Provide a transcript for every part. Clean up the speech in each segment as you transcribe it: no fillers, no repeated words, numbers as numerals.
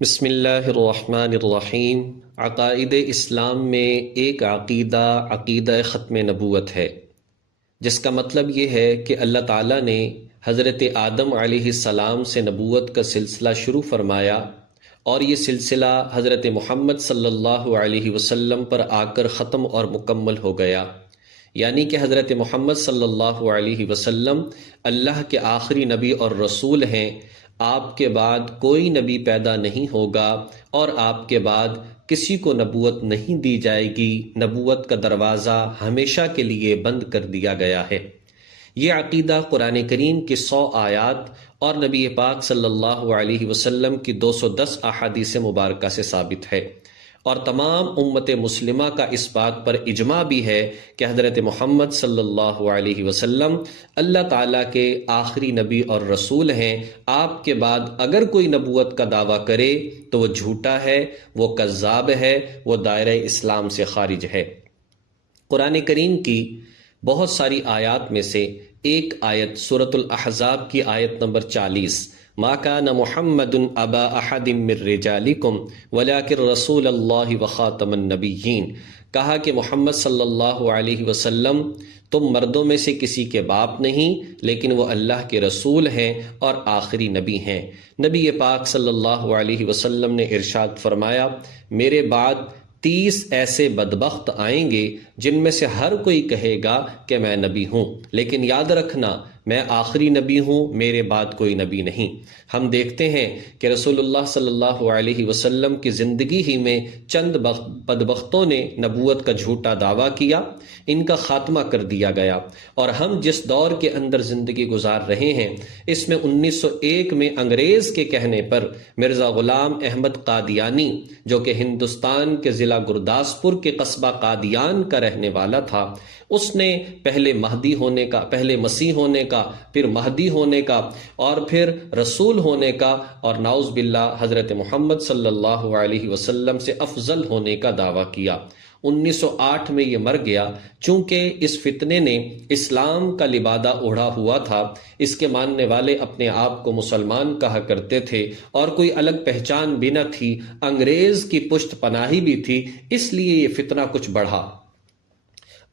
بسم اللہ الرحمن الرحیم۔ عقائد اسلام میں ایک عقیدہ ختم نبوت ہے، جس کا مطلب یہ ہے کہ اللہ تعالیٰ نے حضرت آدم علیہ السلام سے نبوت کا سلسلہ شروع فرمایا اور یہ سلسلہ حضرت محمد صلی اللہ علیہ وسلم پر آ کر ختم اور مکمل ہو گیا، یعنی کہ حضرت محمد صلی اللہ علیہ وسلم اللہ کے آخری نبی اور رسول ہیں۔ آپ کے بعد کوئی نبی پیدا نہیں ہوگا اور آپ کے بعد کسی کو نبوت نہیں دی جائے گی۔ نبوت کا دروازہ ہمیشہ کے لیے بند کر دیا گیا ہے۔ یہ عقیدہ قرآن کریم کی 100 آیات اور نبی پاک صلی اللہ علیہ وسلم کی 210 احادیث مبارکہ سے ثابت ہے، اور تمام امت مسلمہ کا اس بات پر اجماع بھی ہے کہ حضرت محمد صلی اللہ علیہ وسلم اللہ تعالیٰ کے آخری نبی اور رسول ہیں۔ آپ کے بعد اگر کوئی نبوت کا دعویٰ کرے تو وہ جھوٹا ہے، وہ کذاب ہے، وہ دائرہ اسلام سے خارج ہے۔ قرآن کریم کی بہت ساری آیات میں سے ایک آیت سورۃ الاحزاب کی آیت نمبر 40، ما کان محمد ابا احد من رجالکم ولکن رسول اللہ وخاتم النبیین، کہا کہ محمد صلی اللہ علیہ وسلم تم مردوں میں سے کسی کے باپ نہیں، لیکن وہ اللہ کے رسول ہیں اور آخری نبی ہیں۔ نبی پاک صلی اللہ علیہ وسلم نے ارشاد فرمایا، میرے بعد 30 ایسے بدبخت آئیں گے جن میں سے ہر کوئی کہے گا کہ میں نبی ہوں، لیکن یاد رکھنا میں آخری نبی ہوں، میرے بعد کوئی نبی نہیں۔ ہم دیکھتے ہیں کہ رسول اللہ صلی اللہ علیہ وسلم کی زندگی ہی میں چند بدبختوں نے نبوت کا جھوٹا دعویٰ کیا، ان کا خاتمہ کر دیا گیا، اور ہم جس دور کے اندر زندگی گزار رہے ہیں اس میں 1901 میں انگریز کے کہنے پر مرزا غلام احمد قادیانی، جو کہ ہندوستان کے ضلع گرداسپور کے قصبہ قادیان کا رہنے والا تھا، اس نے پہلے مسیح ہونے کا، پھر مہدی ہونے کا، اور پھر رسول ہونے کا، اور نعوذ باللہ حضرت محمد صلی اللہ علیہ وسلم سے افضل ہونے کا دعویٰ کیا۔ 1908 میں یہ مر گیا۔ چونکہ اس فتنے نے اسلام کا لبادہ اوڑھا ہوا تھا، اس کے ماننے والے اپنے آپ کو مسلمان کہا کرتے تھے اور کوئی الگ پہچان بھی نہ تھی، انگریز کی پشت پناہی بھی تھی، اس لیے یہ فتنہ کچھ بڑھا۔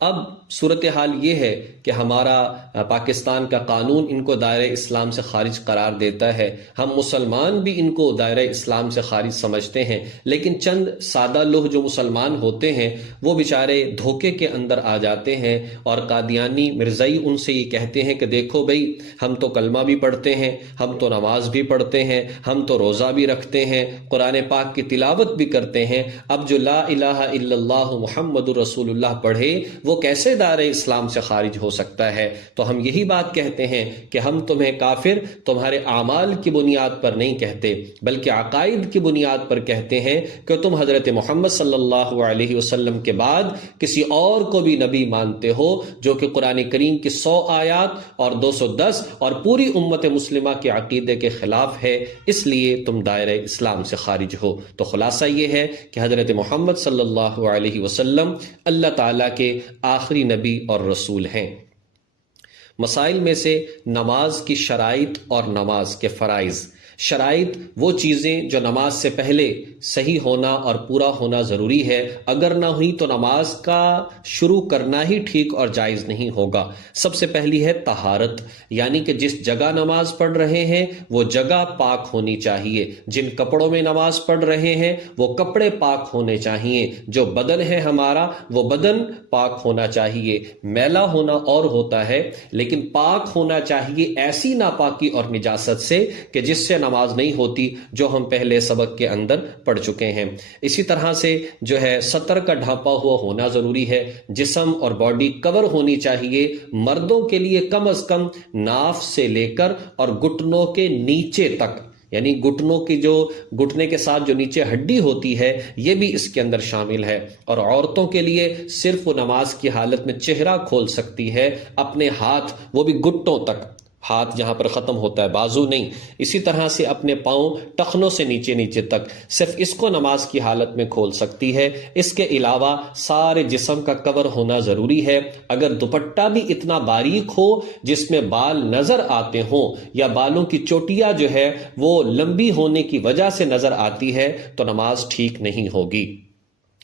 اب صورتحال یہ ہے کہ ہمارا پاکستان کا قانون ان کو دائرہ اسلام سے خارج قرار دیتا ہے، ہم مسلمان بھی ان کو دائرہ اسلام سے خارج سمجھتے ہیں، لیکن چند سادہ لوگ جو مسلمان ہوتے ہیں وہ بیچارے دھوکے کے اندر آ جاتے ہیں، اور قادیانی مرزائی ان سے یہ کہتے ہیں کہ دیکھو بھائی، ہم تو کلمہ بھی پڑھتے ہیں، ہم تو نماز بھی پڑھتے ہیں، ہم تو روزہ بھی رکھتے ہیں، قرآن پاک کی تلاوت بھی کرتے ہیں، اب جو لا الہ الا اللہ محمد رسول اللہ پڑھے وہ کیسے دائرہ اسلام سے خارج ہو سکتا ہے؟ تو ہم یہی بات کہتے ہیں کہ ہم تمہیں کافر تمہارے اعمال کی بنیاد پر نہیں کہتے، بلکہ عقائد کی بنیاد پر کہتے ہیں کہ تم حضرت محمد صلی اللہ علیہ وسلم کے بعد کسی اور کو بھی نبی مانتے ہو، جو کہ قرآن کریم کی 100 آیات اور 210 اور پوری امت مسلمہ کے عقیدے کے خلاف ہے، اس لیے تم دائرہ اسلام سے خارج ہو۔ تو خلاصہ یہ ہے کہ حضرت محمد صلی اللہ علیہ وسلم اللہ تعالیٰ کے آخری نبی اور رسول ہیں۔ مسائل میں سے نماز کی شرائط اور نماز کے فرائض۔ شرائط وہ چیزیں جو نماز سے پہلے صحیح ہونا اور پورا ہونا ضروری ہے، اگر نہ ہوئی تو نماز کا شروع کرنا ہی ٹھیک اور جائز نہیں ہوگا۔ سب سے پہلی ہے طہارت، یعنی کہ جس جگہ نماز پڑھ رہے ہیں وہ جگہ پاک ہونی چاہیے، جن کپڑوں میں نماز پڑھ رہے ہیں وہ کپڑے پاک ہونے چاہیے، جو بدن ہے ہمارا وہ بدن پاک ہونا چاہیے۔ میلا ہونا اور ہوتا ہے، لیکن پاک ہونا چاہیے ایسی ناپاکی اور نجاست سے کہ جس سے نماز نہیں ہوتی، جو ہم پہلے سبق کے اندر پڑھ چکے ہیں۔ اسی طرح سے جو ہے سطر کا ڈھانپا ہوا ہونا ضروری ہے، جسم اور باڈی کور ہونی چاہیے، مردوں کے لیے کم از کم ناف سے لے کر اور گھٹنوں کے نیچے تک، یعنی گھٹنوں کی جو گھٹنے کے ساتھ جو نیچے ہڈی ہوتی ہے یہ بھی اس کے اندر شامل ہے، اور عورتوں کے لیے صرف وہ نماز کی حالت میں چہرہ کھول سکتی ہے، اپنے ہاتھ وہ بھی گھٹنوں تک، ہاتھ جہاں پر ختم ہوتا ہے، بازو نہیں. اسی طرح سے اپنے پاؤں ٹخنوں سے نیچے نیچے تک، صرف اس کو نماز کی حالت میں کھول سکتی ہے. اس کے علاوہ سارے جسم کا کور ہونا ضروری ہے. اگر دوپٹہ بھی اتنا باریک ہو جس میں بال نظر آتے ہوں، یا بالوں کی چوٹیاں جو ہے وہ لمبی ہونے کی وجہ سے نظر آتی ہے، تو نماز ٹھیک نہیں ہوگی.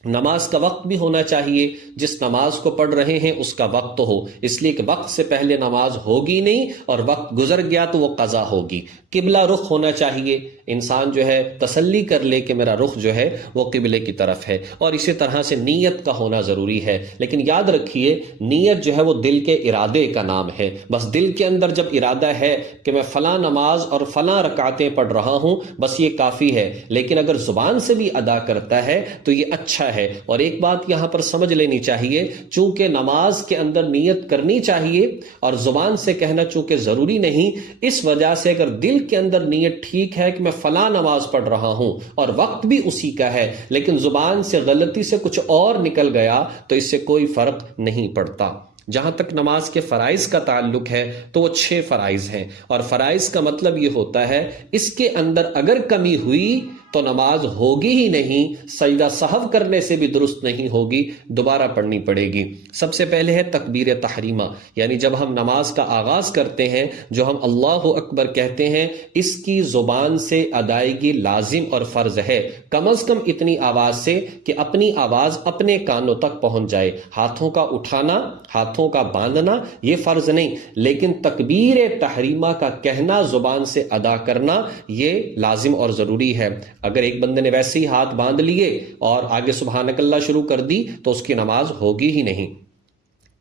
نماز کا وقت بھی ہونا چاہیے، جس نماز کو پڑھ رہے ہیں اس کا وقت ہو، اس لیے کہ وقت سے پہلے نماز ہوگی نہیں، اور وقت گزر گیا تو وہ قضا ہوگی. قبلہ رخ ہونا چاہیے، انسان جو ہے تسلی کر لے کہ میرا رخ جو ہے وہ قبلے کی طرف ہے. اور اسی طرح سے نیت کا ہونا ضروری ہے. لیکن یاد رکھیے، نیت جو ہے وہ دل کے ارادے کا نام ہے. بس دل کے اندر جب ارادہ ہے کہ میں فلاں نماز اور فلاں رکعتیں پڑھ رہا ہوں، بس یہ کافی ہے. لیکن اگر زبان سے بھی ادا کرتا ہے تو یہ اچھا ہے. اور ایک بات یہاں پر سمجھ لینی چاہیے، چونکہ نماز کے اندر نیت کرنی چاہیے اور زبان سے کہنا چونکہ ضروری نہیں، اس وجہ سے اگر دل کے اندر نیت ٹھیک ہے کہ میں فلاں نماز پڑھ رہا ہوں اور وقت بھی اسی کا ہے، لیکن زبان سے غلطی سے کچھ اور نکل گیا، تو اس سے کوئی فرق نہیں پڑتا. جہاں تک نماز کے فرائض کا تعلق ہے تو وہ 6 فرائض ہیں، اور فرائض کا مطلب یہ ہوتا ہے اس کے اندر اگر کمی ہوئی تو نماز ہوگی ہی نہیں، سجدہ سہو کرنے سے بھی درست نہیں ہوگی، دوبارہ پڑھنی پڑے گی. سب سے پہلے ہے تکبیر تحریمہ، یعنی جب ہم نماز کا آغاز کرتے ہیں، جو ہم اللہ اکبر کہتے ہیں، اس کی زبان سے ادائیگی لازم اور فرض ہے. کم از کم اتنی آواز سے کہ اپنی آواز اپنے کانوں تک پہنچ جائے. ہاتھوں کا اٹھانا، ہاتھوں کا باندھنا یہ فرض نہیں، لیکن تکبیر تحریمہ کا کہنا، زبان سے ادا کرنا، یہ لازم اور ضروری ہے. اگر ایک بندے نے ویسے ہی ہاتھ باندھ لیے اور آگے سبحانک اللہ شروع کر دی تو اس کی نماز ہوگی ہی نہیں.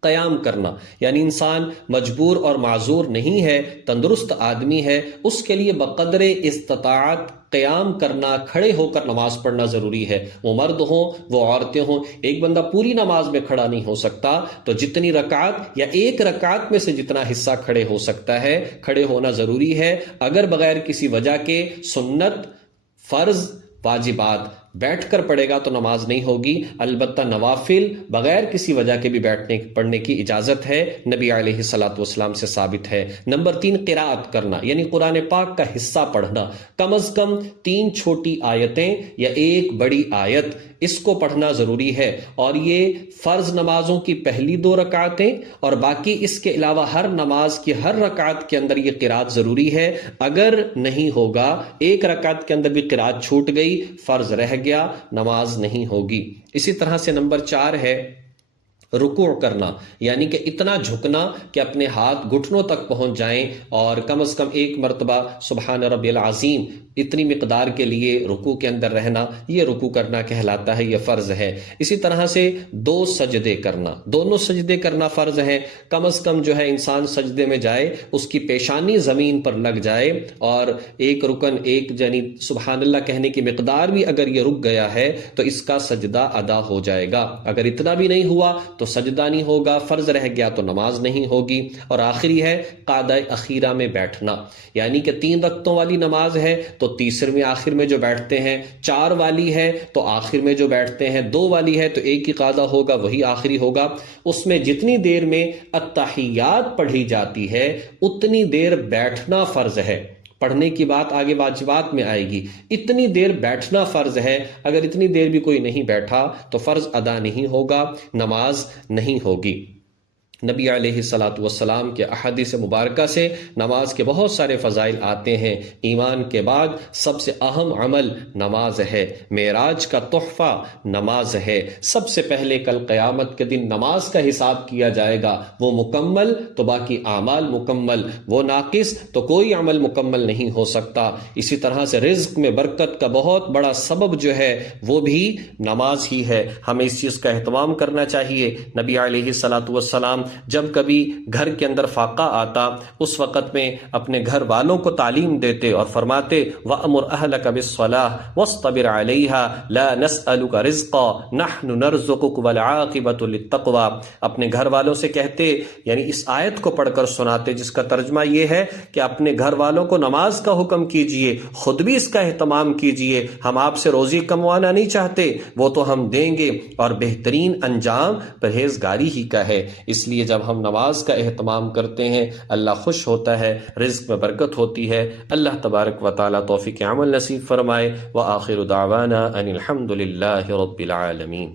قیام کرنا، یعنی انسان مجبور اور معذور نہیں ہے، تندرست آدمی ہے، اس کے لیے بقدر استطاعت قیام کرنا، کھڑے ہو کر نماز پڑھنا ضروری ہے. وہ مرد ہوں، وہ عورتیں ہوں. ایک بندہ پوری نماز میں کھڑا نہیں ہو سکتا، تو جتنی رکعت یا ایک رکعت میں سے جتنا حصہ کھڑے ہو سکتا ہے، کھڑے ہونا ضروری ہے. اگر بغیر کسی وجہ کے سنت، فرض، واجبات بیٹھ کر پڑھے گا تو نماز نہیں ہوگی. البتہ نوافل بغیر کسی وجہ کے بھی پڑھنے کی اجازت ہے، نبی علیہ الصلوۃ والسلام سے ثابت ہے. نمبر 3، قراءت کرنا، یعنی قرآن پاک کا حصہ پڑھنا. کم از کم 3 چھوٹی آیتیں یا 1 بڑی آیت، اس کو پڑھنا ضروری ہے. اور یہ فرض نمازوں کی پہلی 2 رکعتیں، اور باقی اس کے علاوہ ہر نماز کی ہر رکعت کے اندر یہ قراءت ضروری ہے. اگر نہیں ہوگا، ایک رکعت کے اندر بھی قراءت چھوٹ گئی، فرض رہ گیا، نماز نہیں ہوگی. اسی طرح سے نمبر 4 ہے رکوع کرنا، یعنی کہ اتنا جھکنا کہ اپنے ہاتھ گھٹنوں تک پہنچ جائیں، اور کم از کم 1 مرتبہ سبحان ربی العظیم اتنی مقدار کے لیے رکوع کے اندر رہنا، یہ رکوع کرنا کہلاتا ہے، یہ فرض ہے. اسی طرح سے 2 سجدے کرنا، دونوں سجدے کرنا فرض ہیں. کم از کم جو ہے انسان سجدے میں جائے، اس کی پیشانی زمین پر لگ جائے، اور ایک رکن، ایک یعنی سبحان اللہ کہنے کی مقدار بھی اگر یہ رک گیا ہے تو اس کا سجدہ ادا ہو جائے گا. اگر اتنا بھی نہیں ہوا تو سجدہ نہیں ہوگا، فرض رہ گیا تو نماز نہیں ہوگی. اور آخری ہے قعدہ اخیرہ میں بیٹھنا، یعنی کہ 3 رکعتوں والی نماز ہے تو تیسرے آخر میں جو بیٹھتے ہیں، 4 والی ہے تو آخر میں جو بیٹھتے ہیں، 2 والی ہے تو ایک ہی قعدہ ہوگا، وہی آخری ہوگا. اس میں جتنی دیر میں التحیات پڑھی جاتی ہے اتنی دیر بیٹھنا فرض ہے. پڑھنے کی بات آگے واجبات میں آئے گی. اتنی دیر بیٹھنا فرض ہے. اگر اتنی دیر بھی کوئی نہیں بیٹھا تو فرض ادا نہیں ہوگا، نماز نہیں ہوگی. نبی علیہ الصلوۃ والسلام کے احادیث مبارکہ سے نماز کے بہت سارے فضائل آتے ہیں. ایمان کے بعد سب سے اہم عمل نماز ہے. معراج کا تحفہ نماز ہے. سب سے پہلے کل قیامت کے دن نماز کا حساب کیا جائے گا. وہ مکمل تو باقی اعمال مکمل، وہ ناقص تو کوئی عمل مکمل نہیں ہو سکتا. اسی طرح سے رزق میں برکت کا بہت بڑا سبب جو ہے وہ بھی نماز ہی ہے. ہمیں اس چیز کا اہتمام کرنا چاہیے. نبی علیہ الصلوۃ والسلام جب کبھی گھر کے اندر فاقہ آتا، اس وقت میں اپنے گھر والوں کو تعلیم دیتے اور فرماتے وَأْمُرْ أَهْلَكَ بِالصَّلَاةِ وَاصْطَبِرْ عَلَيْهَا لَا نَسْأَلُكَ رِزْقًا نَحْنُ نَرْزُقُكَ وَالْعَاقِبَةُ لِلتَّقْوَىٰ. اپنے گھر والوں سے کہتے، یعنی اس آیت کو پڑھ کر سناتے، جس کا ترجمہ یہ ہے کہ اپنے گھر والوں کو نماز کا حکم کیجئے، خود بھی اس کا اہتمام کیجئے. ہم آپ سے روزی کموانا نہیں چاہتے، وہ تو ہم دیں گے، اور بہترین انجام پرہیزگاری ہی کا ہے. اس لیے لیے جب ہم نماز کا اہتمام کرتے ہیں اللہ خوش ہوتا ہے، رزق میں برکت ہوتی ہے۔ اللہ تبارک و تعالیٰ توفیق عمل نصیب فرمائے۔ وآخر دعوانا ان الحمد للہ رب العالمین۔